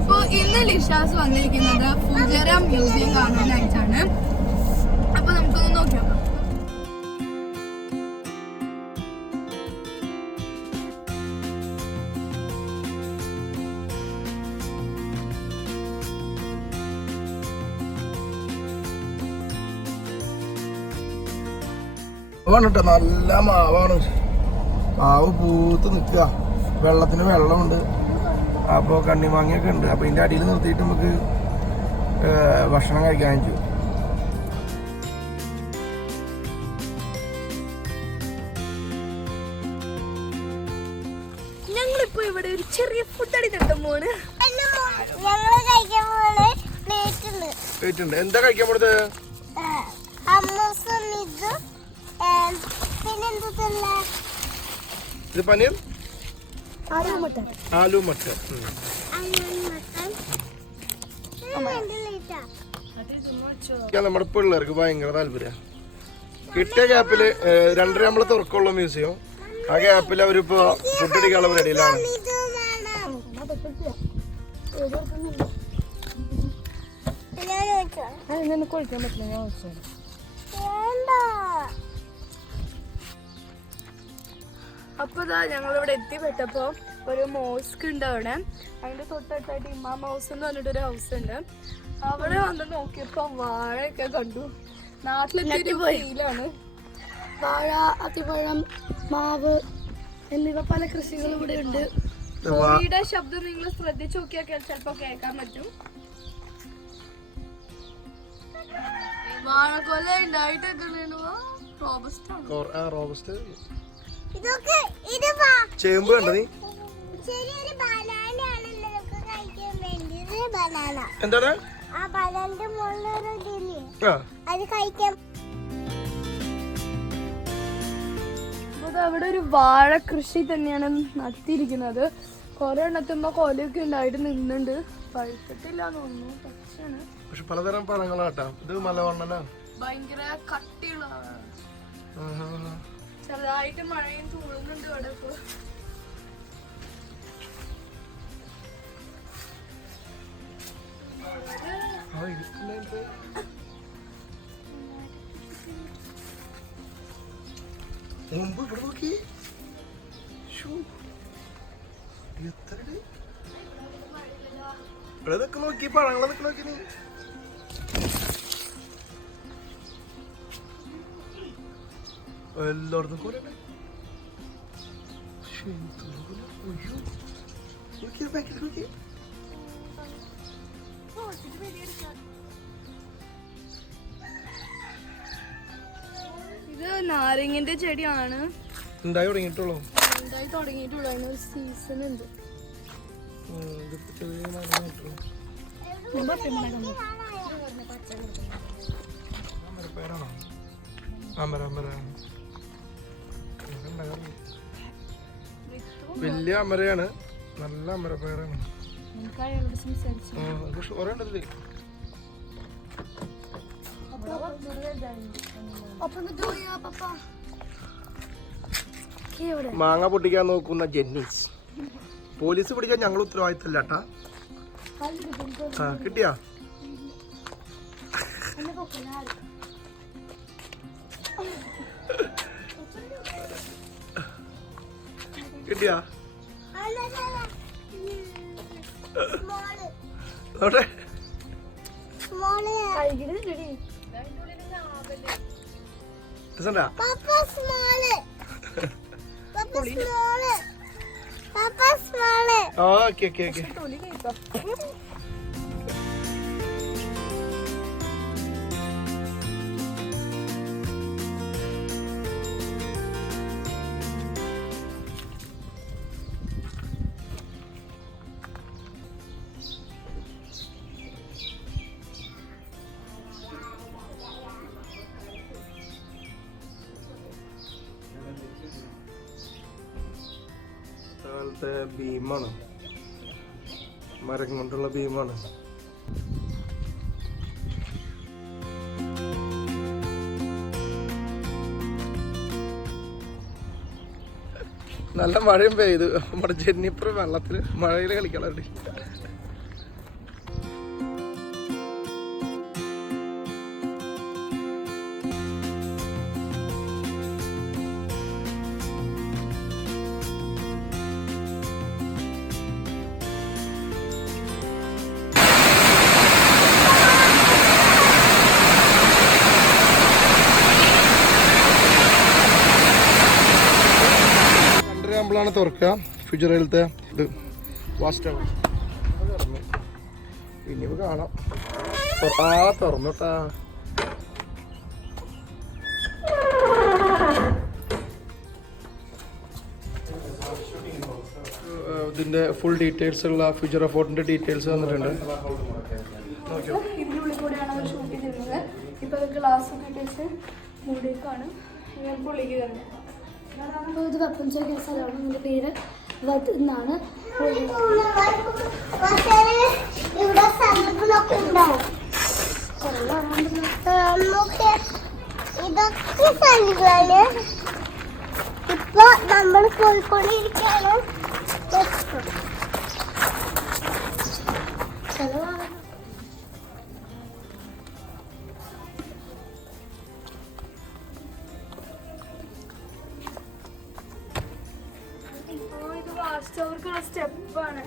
അപ്പൊ ഇന്ന് ലിഷാസ് വന്നിരിക്കുന്നത് ഫുജറ മ്യൂസിയം കാണാനായിട്ടാണ്. അപ്പൊ നമുക്കൊന്ന് നോക്കി നോക്കാം. ട്ടോ നല്ല മാവാണ്. മാവ് പൂത്ത് നിൽക്കുക, വെള്ളത്തിന് വെള്ളമുണ്ട്. അപ്പോൾ കണ്ണിമാങ്ങയൊക്കെ ഉണ്ട്. അപ്പോൾ ഇതിൻ്റെ അടിയിൽ നിർത്തിയിട്ട് നമുക്ക് ഭക്ഷണം കഴിക്കാൻ പറ്റും. ഞങ്ങളിപ്പോ ഇവിടെ ഒരു ചെറിയ ഫുഡ് അടി തട്ടുമ്പോണ്. എന്താ കഴിക്കാൻ പോണത്? ഇത് പനീർ, ആലു മട്ടർ. നമ്മുടെ പിള്ളേർക്ക് ഭയങ്കര താല്പര്യ. കിട്ടിയ ഗ്യാപ്പില് 2:30 നമ്മള് തുറക്കുള്ള മ്യൂസിയം. ആ ഗ്യാപ്പിൽ അവരിപ്പോ ഫുഡ് അടിക്കാനുള്ള പരിപാടിയിലാണ്. കൊഴിക്കാൻ പറ്റില്ല. അപ്പൊ ഞങ്ങളിവിടെ എത്തിപ്പെട്ടപ്പോ ഒരു മോസ്ക് ഉണ്ട് അവിടെ. അതിന്റെ തൊട്ടടുത്തായിട്ട് ഇമാം ഹൗസ് എന്ന് പറഞ്ഞിട്ടൊരു ഹൗസ് ഉണ്ട്. അവിടെ വന്ന് നോക്കിയപ്പോ വാഴയൊക്കെ കണ്ടു. നാട്ടിലെത്തിയൊരു ഫീലാണ്. വാഴ, അത്തിപ്പഴം, മാവ് എന്നിവ പല കൃഷികളും ഇവിടെ ഉണ്ട്. കോഴിയുടെ ശബ്ദം നിങ്ങൾ ശ്രദ്ധിച്ചു നോക്കിയാൽ ചിലപ്പോ കേൾക്കാൻ പറ്റും. വാഴക്കൊല ഉണ്ടായിട്ടൊക്കെ റോബസ്റ്റ് ചേമ്പ് കണ്ട നീ? എന്താണ് അവിടെ ഒരു വാഴ കൃഷി തന്നെയാണ് നടത്തിയിരിക്കുന്നത്. കൊറേ എണ്ണത്തുമ്പോ കൊലയൊക്കെ ഉണ്ടായിട്ട് നിന്നുണ്ട്. പഴുത്തിട്ടില്ല തോന്നുന്നു, പക്ഷാണ്. പക്ഷെ പലതരം പഴങ്ങളാട്ടാ. ഇത് മലവണ്ണന, ഭയങ്കര കട്ടിയുള്ള, ചെറുതായിട്ട് മഴയും തൂളുന്നുണ്ട് അവിടെ. ഇപ്പൊ മുമ്പ് ഇവിടെ നോക്കി ഇതൊക്കെ നോക്കി, പഴങ്ങളൊക്കെ നോക്കി നീ. എല്ലായിടത്തും പോലെ ഇത് നാരങ്ങിന്റെ ചെടിയാണ്. ഉണ്ടായി തുടങ്ങിയിട്ടുള്ളൂ. ഉണ്ടായി തുടങ്ങിയിട്ടുള്ളൂ. അതിനൊരു സീസൺ ഉണ്ട്. വലിയ അമരയാണ്, നല്ല അമരപ്പയറാണ്. മാങ്ങ പൊട്ടിക്കാൻ നോക്കുന്ന ജെന്നീസ്. പോലീസ് പിടിക്കാൻ ഞങ്ങൾ ഉത്തരവാദിത്തമില്ലാട്ടാ. കിട്ടിയാ? കിട്ടിയാ? Okay okay okay. ഭീമാണ്, മരം കൊണ്ടുള്ള ഭീമാണ്. നല്ല മഴയും പെയ്തു. നമ്മുടെ ജെന്നിപ്പുറം വെള്ളത്തിൽ മഴയിൽ കളിക്കാറുണ്ട്. ആകുമ്പോഴാണ് തുറക്കുക. ഫ്യൂച്ചറിലത്തെ ഇത് വാസ്റ്റ് ആവും. ഇനിയിപ്പോൾ കാണാം. തുറന്നോട്ടാ. ഇതിൻ്റെ ഫുൾ ഡീറ്റെയിൽസ് ഉള്ള ഫ്യൂച്ചർ ഫോർട്ടിൻ്റെ ഡീറ്റെയിൽസ് വന്നിട്ടുണ്ട്. ഇതിനുള്ളിൽ കൂടെയാണ് അവർ ഷൂട്ട് ചെയ്തിരുന്നത്. ഇപ്പോൾ അത് ഗ്ലാസ് ഒക്കെ ഇട്ടിട്ട് മൂടിയേക്കാണ്. പുള്ളിക്ക് തന്നെ ഇത് വെപ്പൻസ് ഒക്കെ സ്ഥലമാണ്. അതിൻ്റെ പേര് വധ് എന്നാണ്. ഇവിടെ സ്ഥലങ്ങളൊക്കെ ഉണ്ടാവും. ഇതൊക്കെ സ്ഥലങ്ങളാണ്. ഇപ്പൊ നമ്മൾ പോയിക്കൊണ്ടിരിക്കുകയാണ്. ഇത് വാസ്റ്റ് അവർക്കുള്ള സ്റ്റെപ്പാണ്.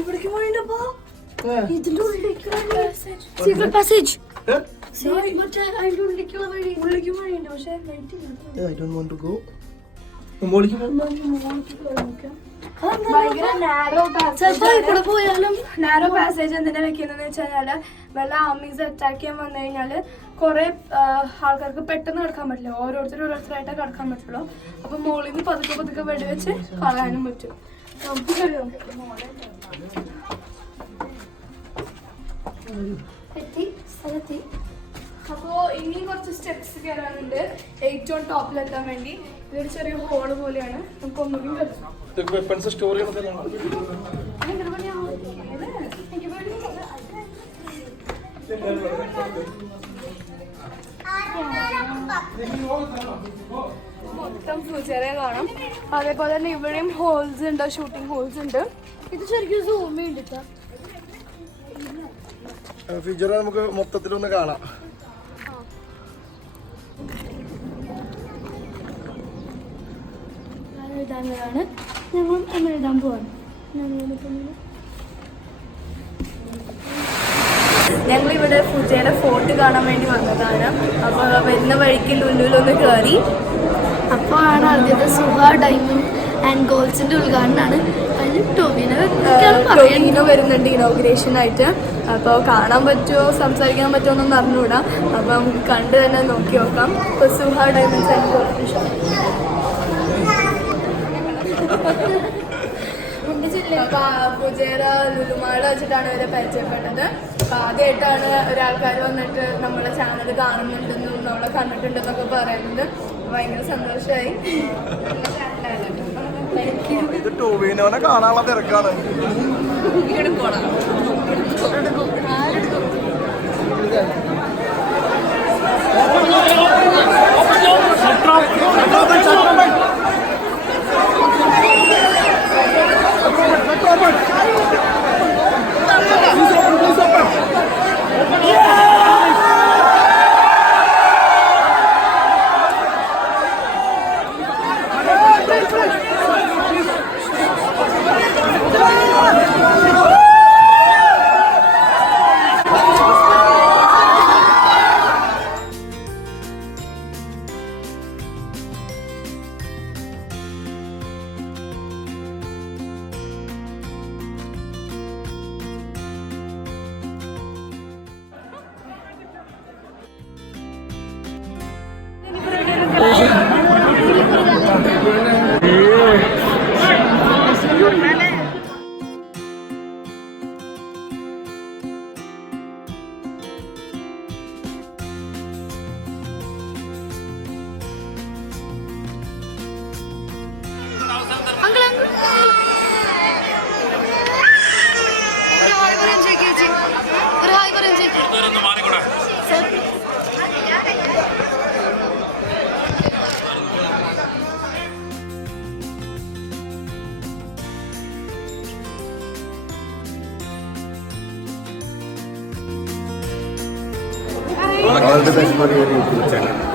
ഇവിടേക്ക് പോയിണ്ടപ്പോ ഇതിന്റെ ഉള്ളിലേക്ക് പാസേജ് ഉള്ളിലേക്ക് വഴിയുണ്ട്. പക്ഷെ ഭയങ്കര നാരോ പാസേജ് എന്തിനാ വെക്കുന്നതെന്ന് വെച്ചാല് വല്ല ആർമീസ് അറ്റാക്ക് ചെയ്യാൻ വന്നു കഴിഞ്ഞാല് കുറെ ആൾക്കാർക്ക് പെട്ടെന്ന് കിടക്കാൻ പറ്റില്ല. ഓരോരുത്തരായിട്ടേ കിടക്കാൻ പറ്റുള്ളൂ. അപ്പൊ മോളിൽ നിന്ന് പതുക്കെ പതുക്കെ വെടിവെച്ച് കളയാനും പറ്റും. അപ്പോ ഇനിയും കുറച്ച് സ്റ്റെപ്സ് കയറാനുണ്ട് ഏറ്റവും ടോപ്പിലെത്താൻ വേണ്ടി. ഇതൊരു ചെറിയ ഹോള് പോലെയാണ്. നമുക്ക് ഒന്നുകൂടി സ്റ്റോർ മൊത്തം ഫ്യൂച്ചറെ കാണാം. അതേപോലെ തന്നെ ഇവിടെയും ഹോൾസ് ഉണ്ട്, ഷൂട്ടിംഗ് ഹോൾസ് ഉണ്ട്. ഇത് ശരിക്കും സൂമയുണ്ട്. ഫ്യൂച്ചർ നമുക്ക് മൊത്തത്തിലൊന്ന് കാണാം. എഴുതാനാണ് ഞങ്ങൾ എഴുതാൻ പോവാണ്. ഞങ്ങളിവിടെ ഫുജയുടെ ഫോർട്ട് കാണാൻ വേണ്ടി വന്നതാണ്. അപ്പോൾ വരുന്ന വഴിക്ക് ലുലുവിലൊന്ന് കയറി. അപ്പോൾ ആണ് അറിഞ്ഞത് സുഹ ഡയമണ്ട് ആൻഡ് ഗോൾസിൻ്റെ ഉദ്ഘാടനമാണ്. അതിൽ ടൊവിനോ വരുന്നുണ്ട് ഇനോഗ്രേഷൻ ആയിട്ട്. അപ്പോൾ കാണാൻ പറ്റുമോ സംസാരിക്കാൻ പറ്റുമോ എന്നൊന്നും അറിഞ്ഞുകൂടാ. അപ്പോൾ നമുക്ക് കണ്ടു തന്നെ നോക്കി നോക്കാം. ഇപ്പോൾ Suha diamonds and golds Fujairah Lulu mall വെച്ചിട്ടാണ് ഇവരെ പരിചയപ്പെട്ടത്. അപ്പോൾ ആദ്യമായിട്ടാണ് ഒരാൾക്കാർ വന്നിട്ട് നമ്മളെ ചാനൽ കാണുന്നുണ്ടെന്നും നമ്മളെ കണ്ടിട്ടുണ്ടെന്നൊക്കെ പറയുന്നത്. ഭയങ്കര സന്തോഷമായി. ഇത് ടോവിനോനെ കാണാനുള്ള തിരക്കാണ്. All the best for your YouTube channel.